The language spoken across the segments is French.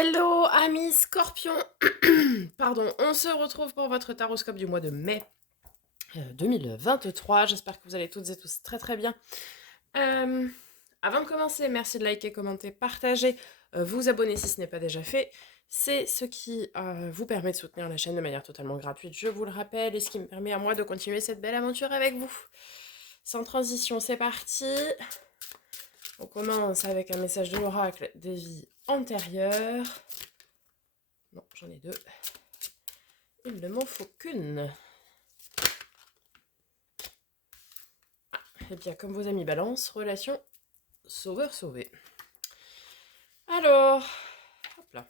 Hello amis Scorpion. Pardon, on se retrouve pour votre taroscope du mois de mai 2023. J'espère que vous allez toutes et tous très très bien. Euh, Avant de commencer, merci de liker, commenter, partager, vous abonner si ce n'est pas déjà fait. C'est ce qui vous permet de soutenir la chaîne de manière totalement gratuite, je vous le rappelle, et ce qui me permet à moi de continuer cette belle aventure avec vous. Sans transition, c'est parti. On commence avec un message de l'oracle des vies antérieures. Non, j'en ai deux. Il ne m'en faut qu'une. Et bien, comme vos amis balance, relation sauveur-sauvé. Alors, hop là.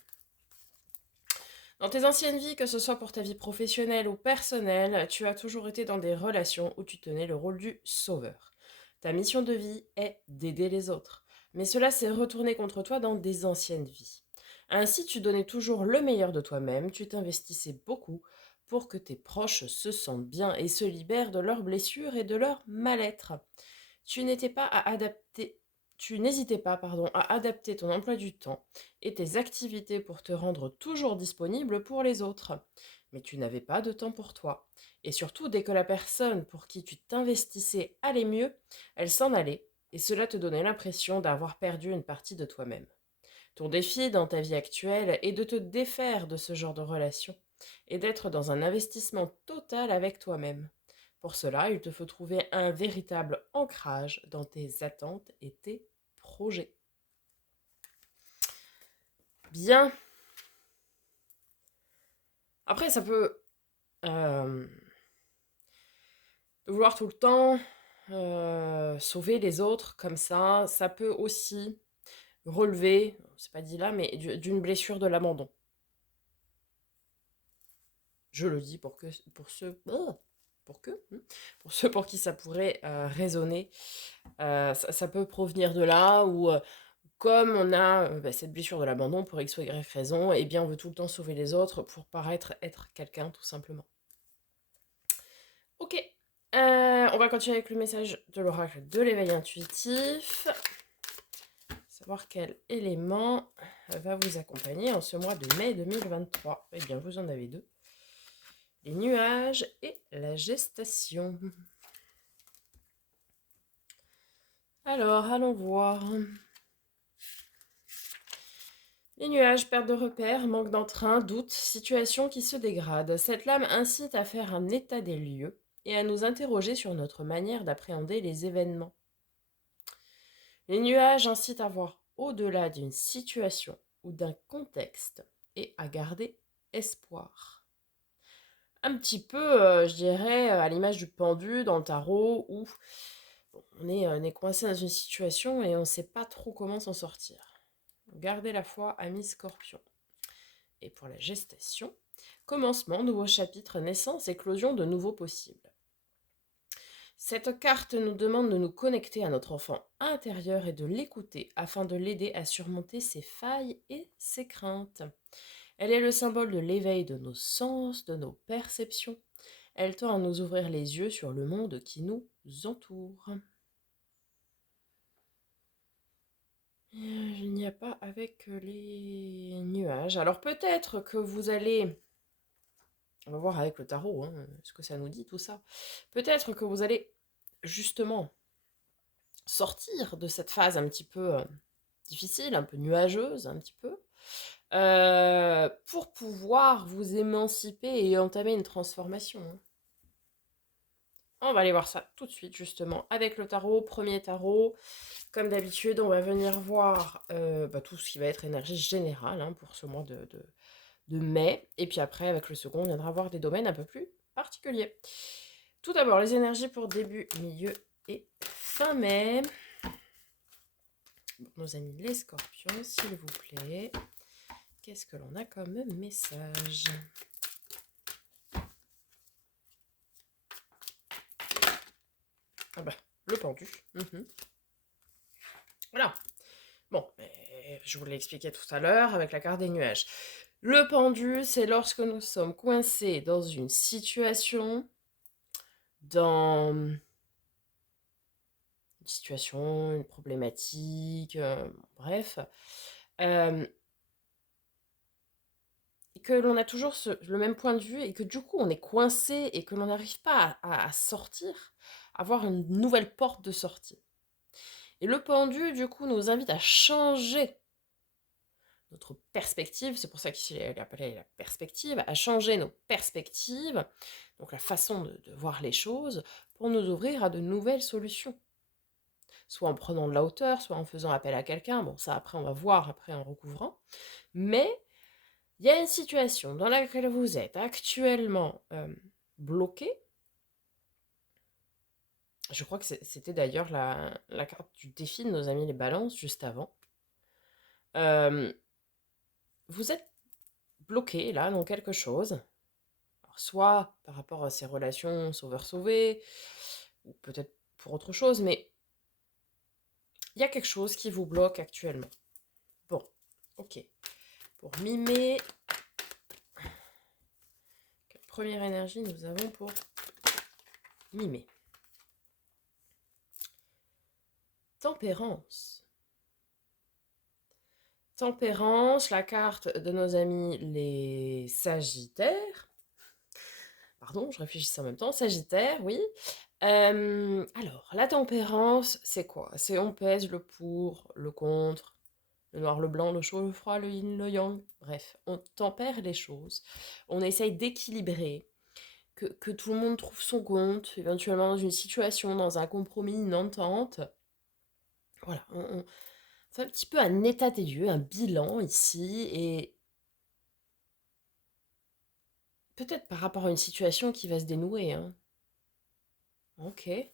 Dans tes anciennes vies, que ce soit pour ta vie professionnelle ou personnelle, tu as toujours été dans des relations où tu tenais le rôle du sauveur. Ta mission de vie est d'aider les autres. Mais cela s'est retourné contre toi dans des anciennes vies. Ainsi, tu donnais toujours le meilleur de toi-même, tu t'investissais beaucoup pour que tes proches se sentent bien et se libèrent de leurs blessures et de leur mal-être. Tu n'étais pas à adapter, Tu n'hésitais pas, à adapter ton emploi du temps et tes activités pour te rendre toujours disponible pour les autres. Mais tu n'avais pas de temps pour toi. Et surtout, dès que la personne pour qui tu t'investissais allait mieux, elle s'en allait, et cela te donnait l'impression d'avoir perdu une partie de toi-même. Ton défi dans ta vie actuelle est de te défaire de ce genre de relation et d'être dans un investissement total avec toi-même. Pour cela, il te faut trouver un véritable ancrage dans tes attentes et tes projets. Bien. Après, ça peut vouloir tout le temps sauver les autres comme ça peut aussi relever, c'est pas dit là, mais d'une blessure de l'abandon. Je le dis pour ceux, pour ceux pour qui ça pourrait résonner. Ça peut provenir de là où, comme on a cette blessure de l'abandon pour X ou Y raison, eh bien on veut tout le temps sauver les autres pour paraître être quelqu'un tout simplement. Ok, on va continuer avec le message de l'oracle de l'éveil intuitif. Savoir quel élément va vous accompagner en ce mois de mai 2023. Eh bien, vous en avez deux. Les nuages et la gestation. Alors, allons voir. Les nuages, perte de repères, manque d'entrain, doute, situation qui se dégrade. Cette lame incite à faire un état des lieux et à nous interroger sur notre manière d'appréhender les événements. Les nuages incitent à voir au-delà d'une situation ou d'un contexte et à garder espoir. Un petit peu, je dirais, à l'image du pendu dans le tarot où on est coincé dans une situation et on ne sait pas trop comment s'en sortir. Gardez la foi, amis Scorpion. Et pour la gestation, commencement, nouveau chapitre, naissance, éclosion de nouveaux possibles. Cette carte nous demande de nous connecter à notre enfant intérieur et de l'écouter afin de l'aider à surmonter ses failles et ses craintes. Elle est le symbole de l'éveil de nos sens, de nos perceptions. Elle tend à nous ouvrir les yeux sur le monde qui nous entoure. Il n'y a pas avec les nuages. Alors peut-être que vous allez... On va voir avec le tarot ce que ça nous dit tout ça. Peut-être que vous allez justement sortir de cette phase un petit peu difficile, un peu nuageuse, un petit peu, pour pouvoir vous émanciper et entamer une transformation. On va aller voir ça tout de suite, justement, avec le tarot, premier tarot. Comme d'habitude, on va venir voir tout ce qui va être énergie générale pour ce mois de mai. Et puis après, avec le second, on viendra voir des domaines un peu plus particuliers. Tout d'abord, les énergies pour début, milieu et fin mai. Nos amis les scorpions, s'il vous plaît. Qu'est-ce que l'on a comme message ? Ah bah, le pendu. Voilà. Bon, je vous l'ai expliqué tout à l'heure avec la carte des nuages. Le pendu, c'est lorsque nous sommes coincés dans une situation, une problématique, bref, que l'on a toujours le même point de vue et que du coup on est coincé et que l'on n'arrive pas à sortir, avoir une nouvelle porte de sortie. Et le pendu, du coup, nous invite à changer notre perspective, c'est pour ça qu'ici elle est appelée la perspective, à changer nos perspectives, donc la façon de voir les choses, pour nous ouvrir à de nouvelles solutions. Soit en prenant de la hauteur, soit en faisant appel à quelqu'un, bon ça après on va voir après en recouvrant, mais il y a une situation dans laquelle vous êtes actuellement bloqué. Je crois que c'était d'ailleurs la carte du défi de nos amis les balances juste avant. Euh, vous êtes bloqué là dans quelque chose, alors, soit par rapport à ces relations sauveur-sauvé, ou peut-être pour autre chose, mais il y a quelque chose qui vous bloque actuellement. Bon, ok. Pour mimer, quelle première énergie nous avons pour mimer? Tempérance. Tempérance, la carte de nos amis les Sagittaires. Pardon, je réfléchissais en même temps. Sagittaire, oui. Alors, la tempérance, c'est quoi? C'est on pèse le pour, le contre, le noir, le blanc, le chaud, le froid, le yin, le yang. Bref, on tempère les choses. On essaye d'équilibrer, que tout le monde trouve son compte, éventuellement dans une situation, dans un compromis, une entente. Voilà, on fait un petit peu un état des lieux, un bilan ici, et peut-être par rapport à une situation qui va se dénouer. Hein. Ok. Et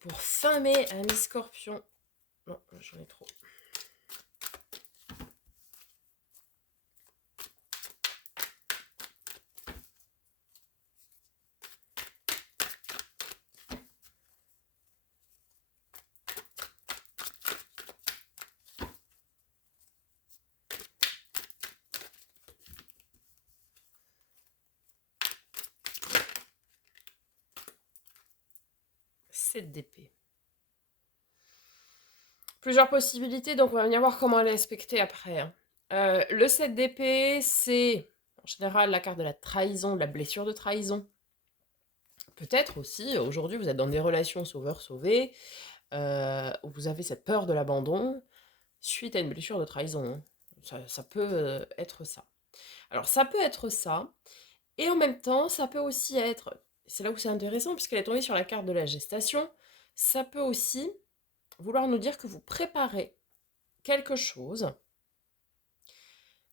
pour fin mai, un mi-scorpion. Non, j'en ai trop. Sept d'épée. Plusieurs possibilités, donc on va venir voir comment elle est aspectée après. Hein. Le 7 d'épée, c'est en général la carte de la trahison, de la blessure de trahison. Peut-être aussi, aujourd'hui, vous êtes dans des relations sauveur-sauvé, où vous avez cette peur de l'abandon suite à une blessure de trahison. Hein. Ça peut être ça. Alors, ça peut être ça, et en même temps, ça peut aussi être, c'est là où c'est intéressant, puisqu'elle est tombée sur la carte de la gestation, ça peut aussi vouloir nous dire que vous préparez quelque chose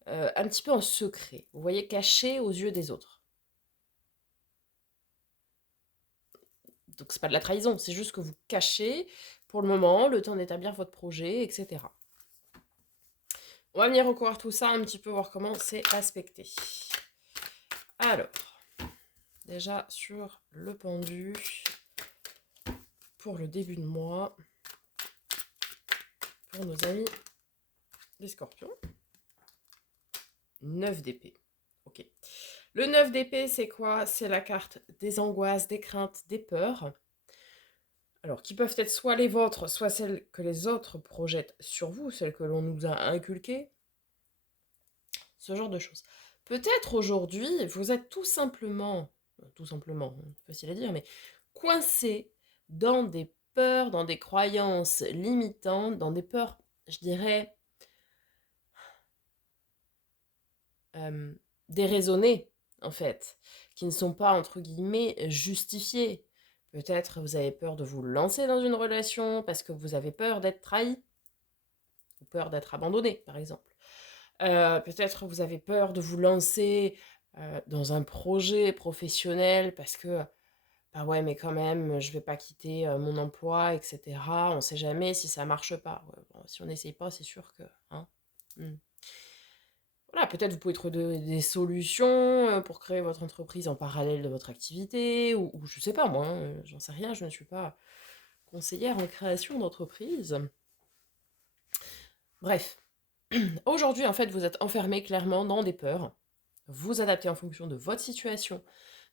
un petit peu en secret, vous voyez, caché aux yeux des autres. Donc c'est pas de la trahison, c'est juste que vous cachez pour le moment, le temps d'établir votre projet, etc. On va venir recouvrir tout ça un petit peu, voir comment c'est aspecté. Alors, déjà sur le pendu, pour le début de mois, pour nos amis les scorpions, 9 d'épée. Ok. Le 9 d'épée, c'est quoi? C'est la carte des angoisses, des craintes, des peurs. Alors, qui peuvent être soit les vôtres, soit celles que les autres projettent sur vous, celles que l'on nous a inculquées, ce genre de choses. Peut-être aujourd'hui, vous êtes tout simplement, facile à dire, mais coincé dans des peurs, dans des croyances limitantes, dans des peurs, je dirais, déraisonnées, en fait, qui ne sont pas, entre guillemets, justifiées. Peut-être vous avez peur de vous lancer dans une relation parce que vous avez peur d'être trahi, ou peur d'être abandonné, par exemple. Peut-être vous avez peur de vous lancer dans un projet professionnel parce que, bah ouais, mais quand même, je vais pas quitter mon emploi, etc. On sait jamais si ça marche pas. Ouais, bon, si on n'essaye pas, c'est sûr que... Hein. Voilà, peut-être vous pouvez trouver des solutions pour créer votre entreprise en parallèle de votre activité, ou je sais pas moi, hein, j'en sais rien, je ne suis pas conseillère en création d'entreprise. Bref, aujourd'hui en fait vous êtes enfermé clairement dans des peurs, vous adaptez en fonction de votre situation,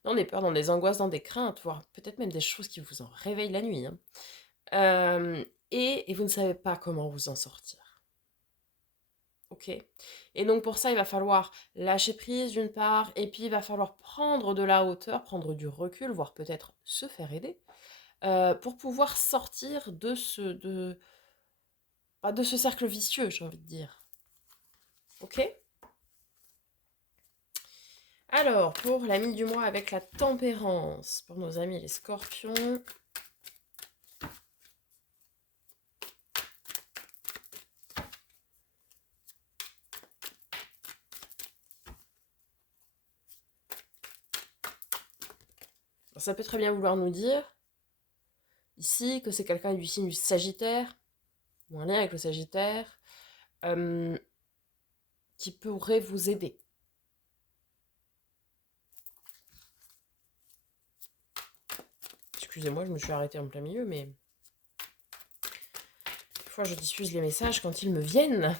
dans des peurs, dans des angoisses, dans des craintes, voire peut-être même des choses qui vous en réveillent la nuit. Hein. Et vous ne savez pas comment vous en sortir. Ok. Et donc pour ça, il va falloir lâcher prise d'une part, et puis il va falloir prendre de la hauteur, prendre du recul, voire peut-être se faire aider, pour pouvoir sortir de ce cercle vicieux, j'ai envie de dire. Ok? Alors, pour l'ami du mois avec la tempérance, pour nos amis les scorpions. Ça peut très bien vouloir nous dire, ici, que c'est quelqu'un du signe du Sagittaire, ou un lien avec le Sagittaire, euh, qui pourrait vous aider. Excusez-moi, je me suis arrêtée en plein milieu, mais des fois je diffuse les messages quand ils me viennent.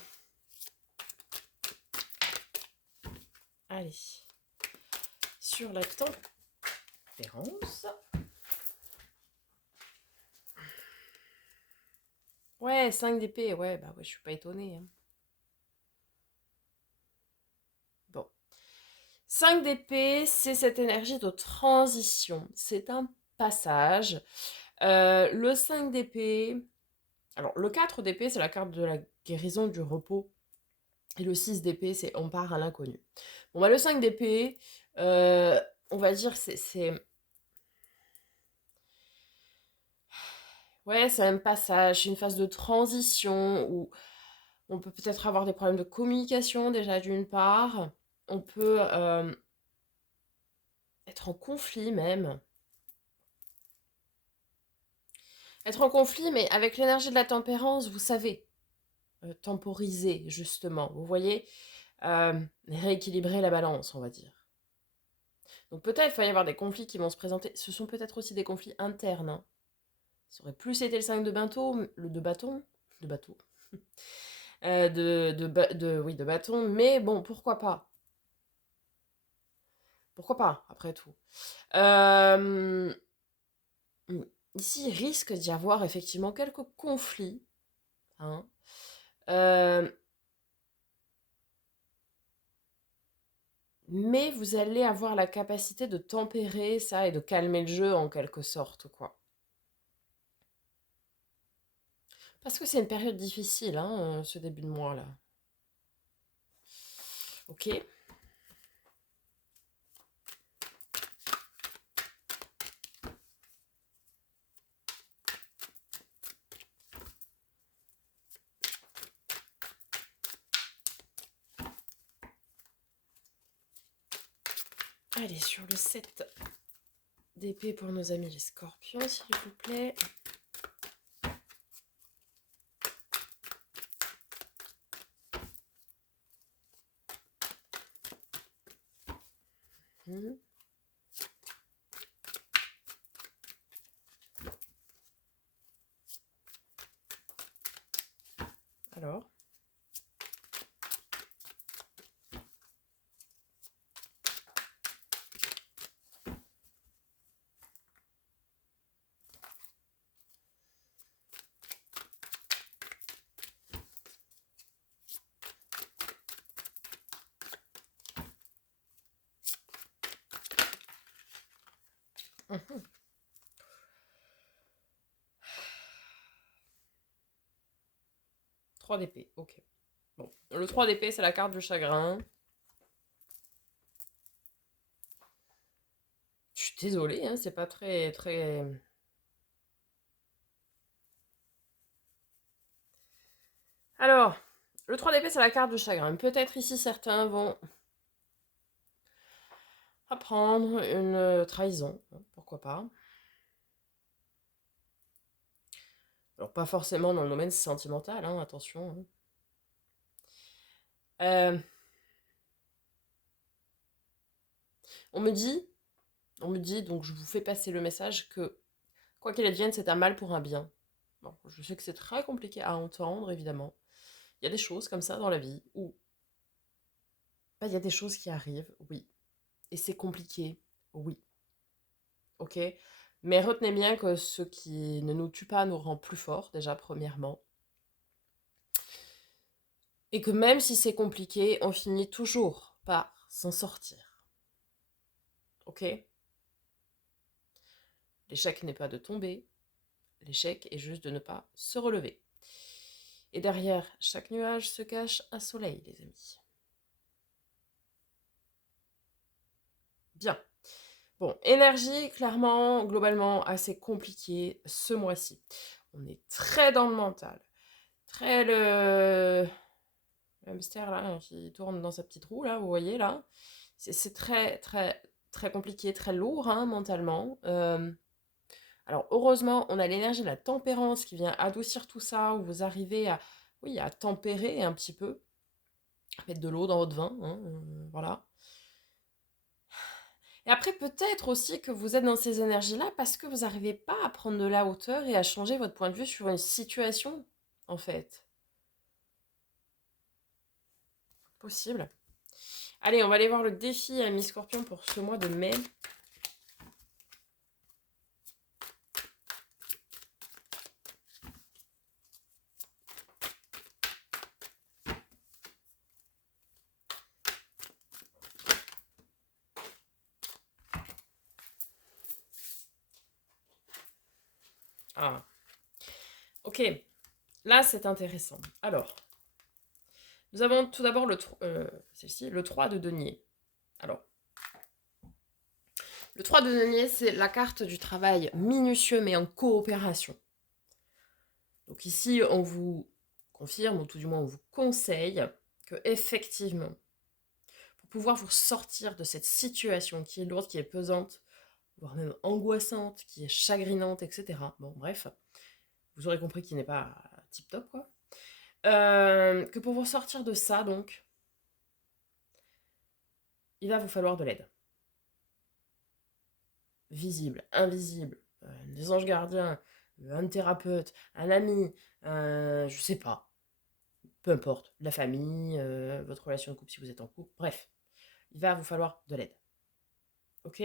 Allez. Sur la tempérance. Ouais, 5 d'épée, ouais, bah ouais, je suis pas étonnée. Hein. Bon. 5 d'épée, c'est cette énergie de transition. C'est un passage. Le 5 d'épée. Alors, le 4 d'épée, c'est la carte de la guérison du repos. Et le 6 d'épée, c'est on part à l'inconnu. Bon, bah, le 5 d'épée, on va dire, c'est. Ouais, c'est un passage, c'est une phase de transition où on peut peut-être avoir des problèmes de communication déjà d'une part. On peut être en conflit même. Être en conflit, mais avec l'énergie de la tempérance, vous savez, temporiser justement. Vous voyez, rééquilibrer la balance, on va dire. Donc peut-être il va y avoir des conflits qui vont se présenter. Ce sont peut-être aussi des conflits internes. Hein. Ça aurait plus été le 5 de bâton, le de bâton, de bateau, oui, de bâton, mais bon, pourquoi pas? Pourquoi pas, après tout? Euh, Ici, il risque d'y avoir effectivement quelques conflits. Hein. Euh, mais vous allez avoir la capacité de tempérer ça et de calmer le jeu en quelque sorte, quoi. Parce que c'est une période difficile, hein, ce début de mois là. Ok. Allez, sur le 7 d'épée pour nos amis les scorpions, s'il vous plaît. Hmm. Alors. Mhm. 3 d'épée, ok. Bon, le 3 d'épée, c'est la carte du chagrin. Je suis désolée, hein, c'est pas très, très... Alors, le 3 d'épée, c'est la carte du chagrin. Peut-être ici, certains vont apprendre une trahison, hein, pourquoi pas. Alors, pas forcément dans le domaine sentimental, hein, attention. Hein. Euh, on me dit, donc je vous fais passer le message que, quoi qu'il advienne, c'est un mal pour un bien. Bon, je sais que c'est très compliqué à entendre, évidemment. Il y a des choses comme ça dans la vie où bah, il y a des choses qui arrivent, oui. Et c'est compliqué, oui. Ok? Mais retenez bien que ce qui ne nous tue pas nous rend plus forts, déjà, premièrement. Et que même si c'est compliqué, on finit toujours par s'en sortir. Ok? L'échec n'est pas de tomber, l'échec est juste de ne pas se relever. Et derrière chaque nuage se cache un soleil, les amis. Bien. Bon, énergie, clairement, globalement, assez compliquée ce mois-ci. On est très dans le mental. Très le hamster là, qui tourne dans sa petite roue, là, vous voyez, là. C'est très, très, très compliqué, très lourd, hein, mentalement. Alors, heureusement, on a l'énergie de la tempérance qui vient adoucir tout ça, où vous arrivez à, oui, à tempérer un petit peu, mettre de l'eau dans votre vin, hein, voilà. Et après, peut-être aussi que vous êtes dans ces énergies-là parce que vous n'arrivez pas à prendre de la hauteur et à changer votre point de vue sur une situation, en fait. Possible. Allez, on va aller voir le défi à Mi-Scorpion pour ce mois de mai. Ah, ok. Là, c'est intéressant. Alors, nous avons tout d'abord celle-ci, le 3 de denier. Alors, le 3 de denier, c'est la carte du travail minutieux mais en coopération. Donc ici, on vous confirme, ou tout du moins on vous conseille, que effectivement, pour pouvoir vous sortir de cette situation qui est lourde, qui est pesante, voire même angoissante, qui est chagrinante, etc. Bon, bref, vous aurez compris qu'il n'est pas tip-top, quoi. Que pour vous sortir de ça, donc, il va vous falloir de l'aide. Visible, invisible, des anges gardiens, un thérapeute, un ami, je sais pas, peu importe, la famille, votre relation de couple si vous êtes en couple, bref, il va vous falloir de l'aide. Ok?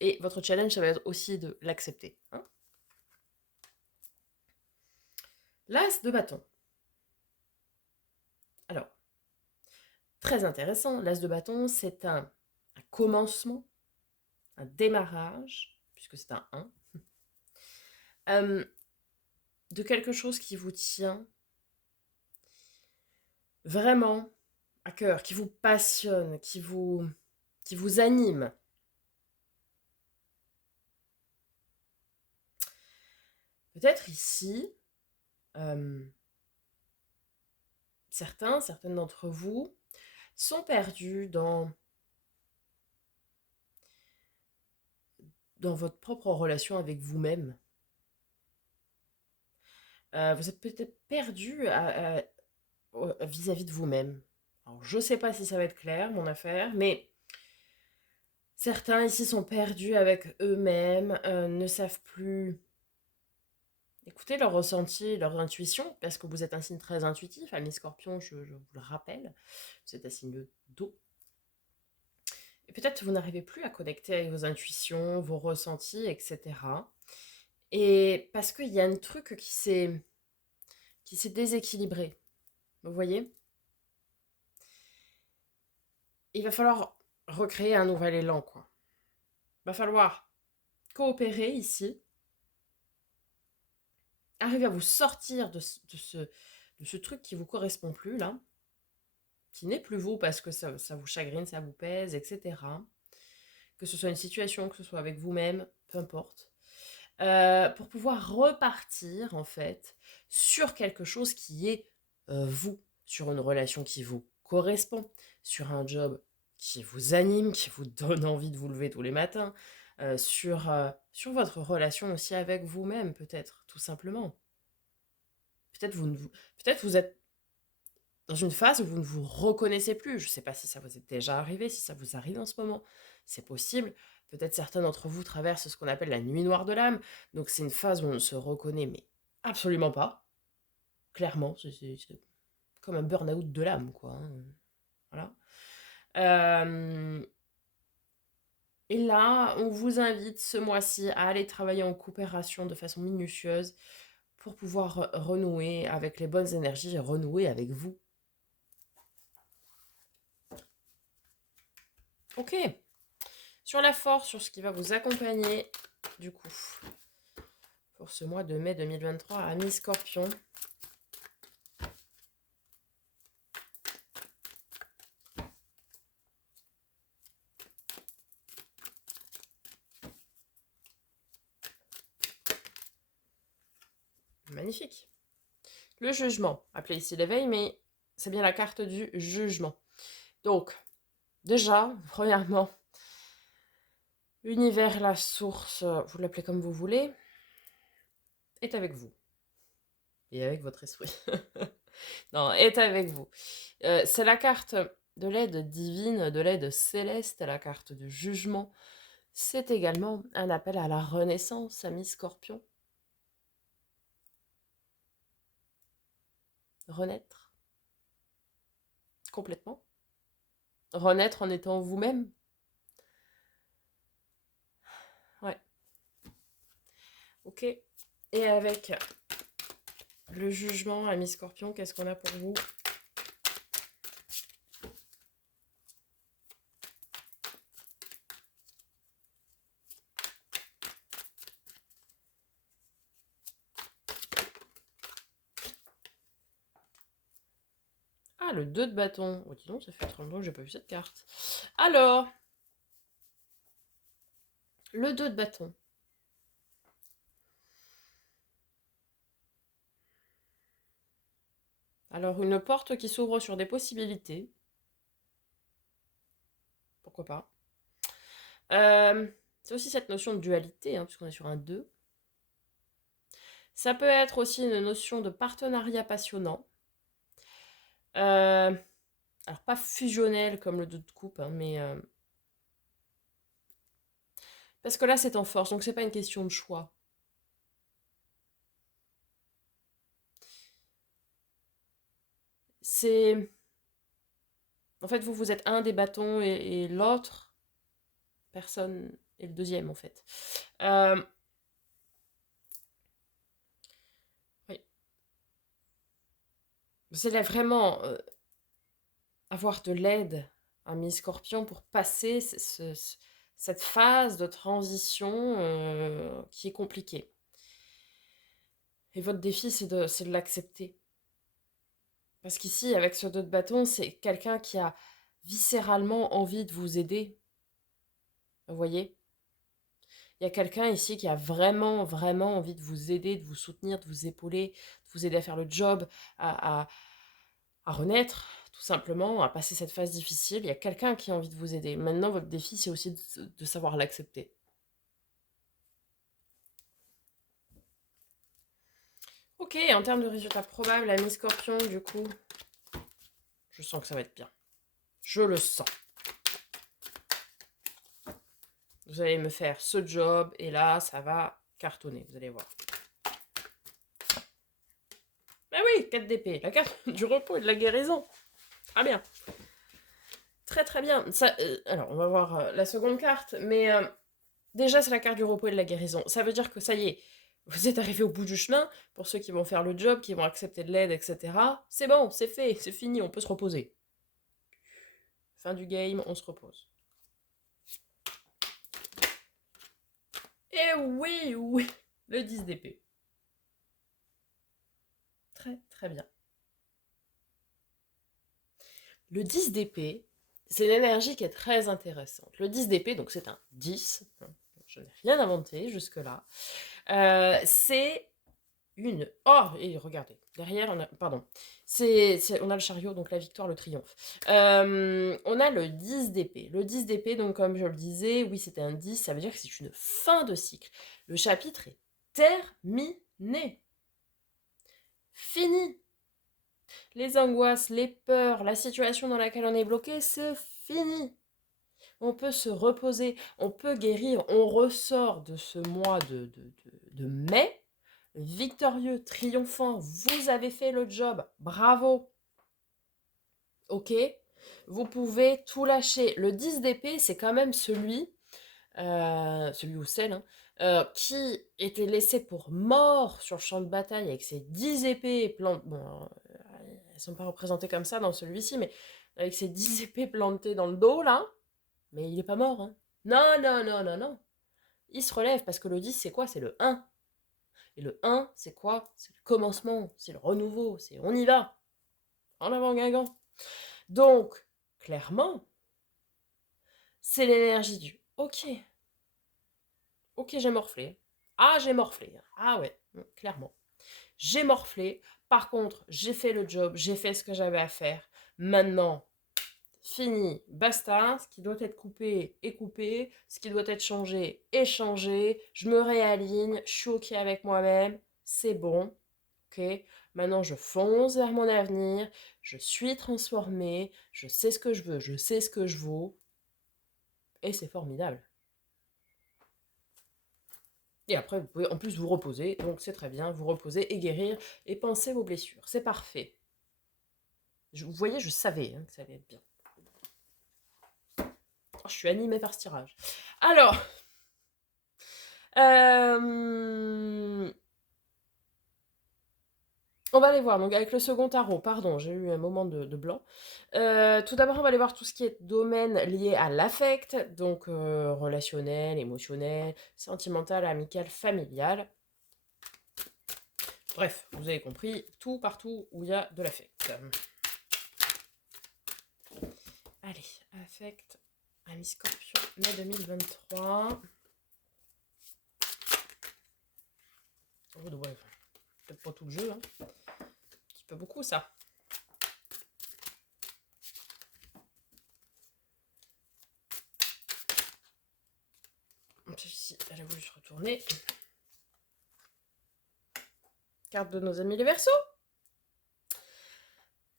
Et votre challenge, ça va être aussi de l'accepter. Hein. L'as de bâton. Alors, très intéressant, l'as de bâton, c'est un commencement, un démarrage, puisque c'est un 1, de quelque chose qui vous tient vraiment à cœur, qui vous passionne, qui vous anime. Peut-être ici, certaines d'entre vous sont perdus dans votre propre relation avec vous-même. Vous êtes peut-être perdu vis-à-vis de vous-même. Alors, je ne sais pas si ça va être clair, mon affaire, mais certains ici sont perdus avec eux-mêmes, ne savent plus écouter leur ressenti, leur intuition, parce que vous êtes un signe très intuitif. Ami Scorpion, je vous le rappelle, vous êtes un signe d'eau. Et peut-être que vous n'arrivez plus à connecter avec vos intuitions, vos ressentis, etc. Et parce qu'il y a un truc qui s'est déséquilibré. Vous voyez? Il va falloir recréer un nouvel élan, quoi. Il va falloir coopérer ici, arriver à vous sortir de ce truc qui ne vous correspond plus, là, qui n'est plus vous parce que ça vous chagrine, ça vous pèse, etc. Que ce soit une situation, que ce soit avec vous-même, peu importe. Pour pouvoir repartir, en fait, sur quelque chose qui est vous, sur une relation qui vous correspond, sur un job qui vous anime, qui vous donne envie de vous lever tous les matins, sur votre relation aussi avec vous-même, peut-être, tout simplement. Peut-être vous êtes dans une phase où vous ne vous reconnaissez plus. Je ne sais pas si ça vous est déjà arrivé, si ça vous arrive en ce moment. C'est possible. Peut-être certains d'entre vous traversent ce qu'on appelle la nuit noire de l'âme. Donc c'est une phase où on ne se reconnaît, mais absolument pas. Clairement, c'est comme un burn-out de l'âme, quoi. Hein. Voilà. Et là, on vous invite ce mois-ci à aller travailler en coopération de façon minutieuse pour pouvoir renouer avec les bonnes énergies et renouer avec vous. Ok. Sur la force, sur ce qui va vous accompagner, du coup, pour ce mois de mai 2023, amis Scorpion. Magnifique. Le jugement, appelé ici l'éveil, mais c'est bien la carte du jugement. Donc, déjà, premièrement, l'univers, la source, vous l'appelez comme vous voulez, est avec vous. Et avec votre esprit. Non, est avec vous. C'est la carte de l'aide divine, de l'aide céleste, la carte de jugement. C'est également un appel à la renaissance, ami Scorpion. Renaître. Complètement. Renaître en étant vous-même. Ouais. Ok. Et avec le jugement, ami Scorpion, qu'est-ce qu'on a pour vous? Ah, le 2 de bâton. Oh, dis donc, ça fait 30 ans que j'ai pas vu cette carte. Alors, le 2 de bâton. Alors, une porte qui s'ouvre sur des possibilités. Pourquoi pas. C'est aussi cette notion de dualité, hein, puisqu'on est sur un 2. Ça peut être aussi une notion de partenariat passionnant. Alors, pas fusionnel comme le 2 de coupe, hein, mais... parce que là, c'est en force, donc c'est pas une question de choix. C'est... En fait, vous êtes un des bâtons et l'autre personne est le deuxième, en fait. Oui. Vous allez vraiment avoir de l'aide, ami Scorpion, pour passer cette phase de transition qui est compliquée. Et votre défi, c'est de l'accepter. Parce qu'ici, avec ce 2 de bâton, c'est quelqu'un qui a viscéralement envie de vous aider. Vous voyez? Il y a quelqu'un ici qui a vraiment, vraiment envie de vous aider, de vous soutenir, de vous épauler, de vous aider à faire le job, à renaître, tout simplement, à passer cette phase difficile. Il y a quelqu'un qui a envie de vous aider. Maintenant, votre défi, c'est aussi de savoir l'accepter. Ok, en termes de résultats probables, ami Scorpion, du coup, je sens que ça va être bien. Je le sens. Vous allez me faire ce job, et là, ça va cartonner, vous allez voir. Ah oui, 4 d'épée, la carte du repos et de la guérison. Très bien. Très très bien. Ça, alors, on va voir la seconde carte, mais déjà, c'est la carte du repos et de la guérison. Ça veut dire que ça y est, vous êtes arrivé au bout du chemin. Pour ceux qui vont faire le job, qui vont accepter de l'aide, etc. C'est bon, c'est fait, c'est fini, on peut se reposer. Fin du game, on se repose. Et oui, oui, le 10 d'épée. Très très bien. Le 10 d'épée, c'est une énergie qui est très intéressante. Le 10 d'épée, donc c'est un 10. Je n'ai rien inventé jusque-là. C'est une... Oh, et regardez, derrière, on a... Pardon. On a le chariot, donc la victoire, le triomphe. On a le 10 d'épée. Le 10 d'épée, donc comme je le disais, oui, c'était un 10, ça veut dire que c'est une fin de cycle. Le chapitre est terminé. Fini. Les angoisses, les peurs, la situation dans laquelle on est bloqué, c'est fini. On peut se reposer, on peut guérir, on ressort de ce mois de mai victorieux, triomphant, vous avez fait le job, bravo. Ok, vous pouvez tout lâcher. Le 10 d'épée, c'est quand même celui ou celle, hein, qui était laissé pour mort sur le champ de bataille avec ses 10 épées plantées. Bon, elles sont pas représentées comme ça dans celui-ci, mais avec ses 10 épées plantées dans le dos, là. Mais il n'est pas mort, hein. Non, non, non, non, non. Il se relève parce que le 10, c'est quoi? C'est le 1. Et le 1, c'est quoi? C'est le commencement, c'est le renouveau, c'est on y va. En avant, Guingamp. Donc, clairement, c'est l'énergie du OK. OK, j'ai morflé. Ah, j'ai morflé. Ah ouais, clairement. J'ai morflé. Par contre, j'ai fait le job, j'ai fait ce que j'avais à faire. Maintenant, fini, basta. Ce qui doit être coupé est coupé. Ce qui doit être changé est changé. Je me réaligne, je suis OK avec moi-même. C'est bon. OK. Maintenant, je fonce vers mon avenir. Je suis transformée. Je sais ce que je veux. Je sais ce que je vaux. Et c'est formidable. Et après, vous pouvez en plus vous reposer. Donc, c'est très bien. Vous reposer et guérir et penser vos blessures. C'est parfait. Vous voyez, je savais que ça allait être bien. Oh, je suis animée par ce tirage. Alors, on va aller voir. Donc, avec le second tarot, pardon, j'ai eu un moment de blanc. Tout d'abord, on va aller voir tout ce qui est domaine lié à l'affect, donc relationnel, émotionnel, sentimental, amical, familial. Bref, vous avez compris, tout partout où il y a de l'affect. Allez, affect, ami Scorpion, mai 2023. Oh, ouais, peut-être pas tout le jeu, hein. Un petit peu beaucoup, ça. Ici, elle a voulu se retourner. Carte de nos amis les Verseaux.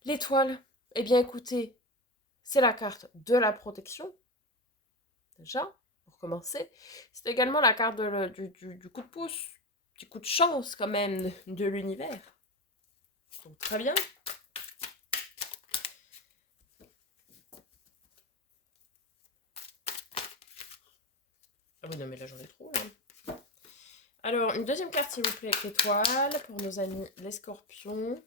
L'étoile. Eh bien, écoutez, c'est la carte de la protection. Déjà, pour commencer. C'est également la carte du coup de pouce. Du coup de chance, quand même, de l'univers. Donc, très bien. Ah oui, non, mais là, j'en ai trop, là. Alors, une deuxième carte, s'il vous plaît, avec l'étoile, pour nos amis les Scorpions.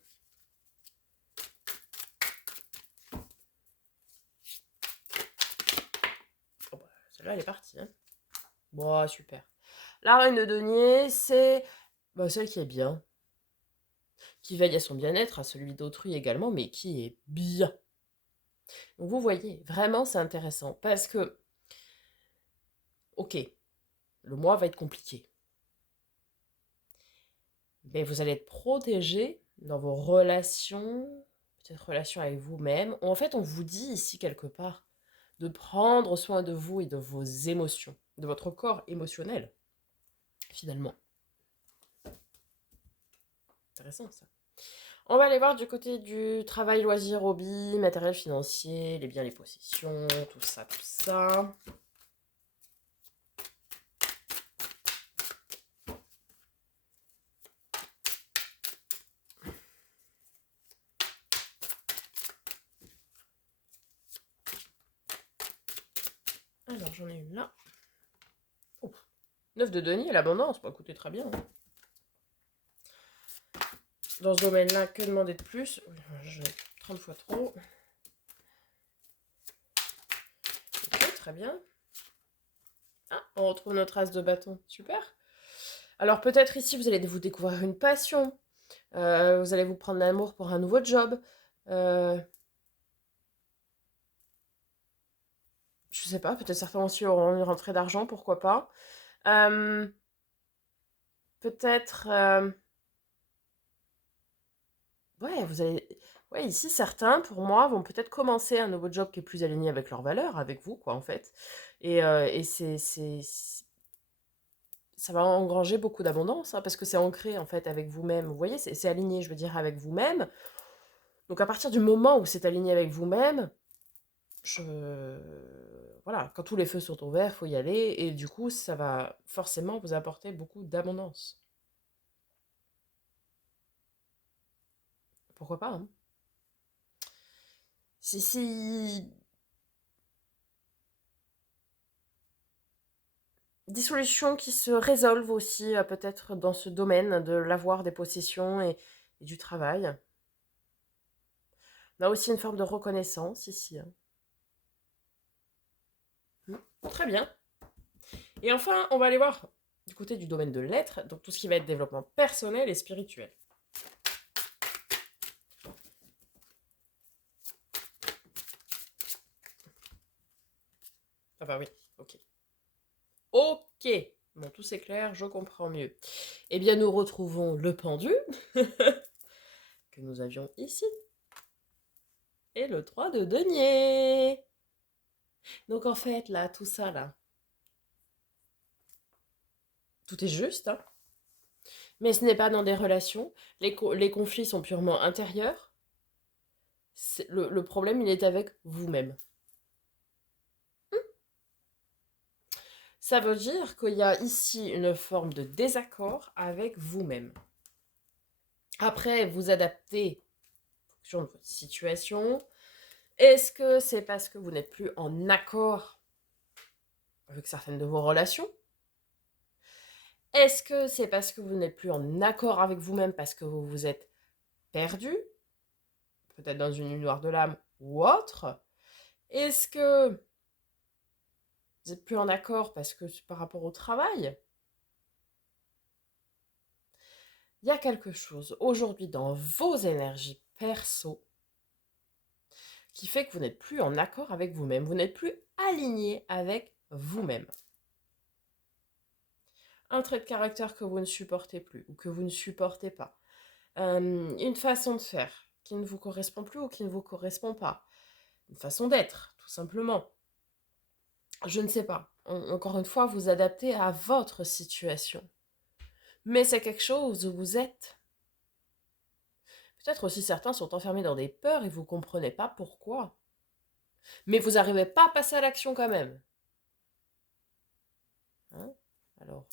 Oh, bah, celle-là, elle est partie, hein. Bon, super. La reine de denier, c'est celle qui est bien, qui veille à son bien-être, à celui d'autrui également, mais qui est bien. Donc vous voyez, vraiment c'est intéressant, parce que, ok, le mois va être compliqué, mais vous allez être protégé dans vos relations, peut-être relations avec vous-même. En fait, on vous dit ici quelque part de prendre soin de vous et de vos émotions, de votre corps émotionnel, finalement. Intéressant ça. On va aller voir du côté du travail, loisir, hobby, matériel financier, les biens, les possessions, tout ça, tout ça. Alors, j'en ai une là. Oh. 9 de denier, l'abondance, bah écoutez, très bien. Hein. Dans ce domaine-là, que demander de plus? J'en ai 30 fois trop. Ok, très bien. Ah, on retrouve notre as de bâton. Super. Alors, peut-être ici, vous allez vous découvrir une passion. Vous allez vous prendre l'amour pour un nouveau job. Je sais pas, peut-être certains aussi auront une rentrée d'argent, pourquoi pas. Peut-être... ouais, vous allez... Ouais, ici, certains, pour moi, vont peut-être commencer un nouveau job qui est plus aligné avec leurs valeurs, avec vous, quoi, en fait. Et ça va engranger beaucoup d'abondance, hein, parce que c'est ancré, en fait, avec vous-même. Vous voyez, c'est aligné, je veux dire, avec vous-même. Donc, à partir du moment où c'est aligné avec vous-même, voilà, quand tous les feux sont ouverts, il faut y aller. Et du coup, ça va forcément vous apporter beaucoup d'abondance. Pourquoi pas, hein. Si des solutions qui se résolvent aussi, peut-être dans ce domaine de l'avoir, des possessions et du travail. On a aussi une forme de reconnaissance ici, hein. Très bien. Et enfin, on va aller voir du côté du domaine de l'être, donc tout ce qui va être développement personnel et spirituel. Ah bah oui, ok. Ok, bon, tout c'est clair, je comprends mieux. Eh bien, nous retrouvons le pendu que nous avions ici et le 3 de denier. Donc en fait, là, tout ça, là, tout est juste, hein. Mais ce n'est pas dans des relations. Les conflits sont purement intérieurs. Le problème, il est avec vous-même. Ça veut dire qu'il y a ici une forme de désaccord avec vous-même. Après, vous adaptez en fonction de votre situation. Est-ce que c'est parce que vous n'êtes plus en accord avec certaines de vos relations? Est-ce que c'est parce que vous n'êtes plus en accord avec vous-même parce que vous vous êtes perdu? Peut-être dans une nuit noire de l'âme ou autre? Est-ce que vous n'êtes plus en accord parce que c'est par rapport au travail? Il y a quelque chose aujourd'hui dans vos énergies perso qui fait que vous n'êtes plus en accord avec vous-même, vous n'êtes plus aligné avec vous-même. Un trait de caractère que vous ne supportez plus ou que vous ne supportez pas. Une façon de faire qui ne vous correspond plus ou qui ne vous correspond pas. Une façon d'être, tout simplement. Je ne sais pas. Encore une fois, vous adaptez à votre situation. Mais c'est quelque chose où vous êtes. Peut-être aussi certains sont enfermés dans des peurs et vous ne comprenez pas pourquoi. Mais vous n'arrivez pas à passer à l'action quand même. Hein? Alors,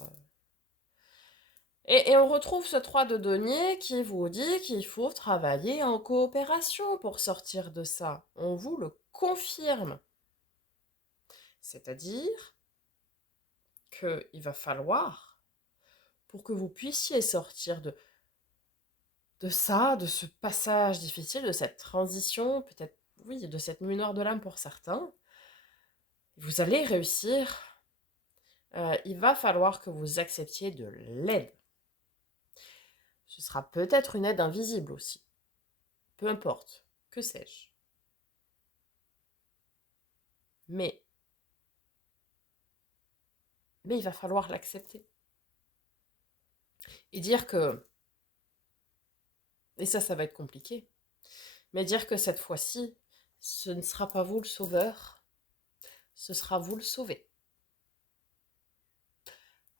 et on retrouve ce 3 de denier qui vous dit qu'il faut travailler en coopération pour sortir de ça. On vous le confirme. C'est-à-dire qu'il va falloir, pour que vous puissiez sortir de ça, de ce passage difficile, de cette transition, peut-être, oui, de cette nuit noire de l'âme pour certains, vous allez réussir. Il va falloir que vous acceptiez de l'aide. Ce sera peut-être une aide invisible aussi. Peu importe, que sais-je. Mais il va falloir l'accepter. Et dire que, et ça va être compliqué, mais dire que cette fois-ci, ce ne sera pas vous le sauveur, ce sera vous le sauver.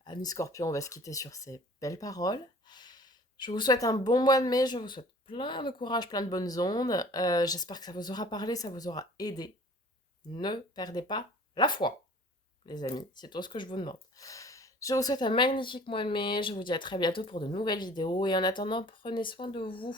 Amis Scorpion, on va se quitter sur ces belles paroles. Je vous souhaite un bon mois de mai, je vous souhaite plein de courage, plein de bonnes ondes. J'espère que ça vous aura parlé, ça vous aura aidé. Ne perdez pas la foi, les amis, c'est tout ce que je vous demande. Je vous souhaite un magnifique mois de mai, je vous dis à très bientôt pour de nouvelles vidéos et en attendant, prenez soin de vous.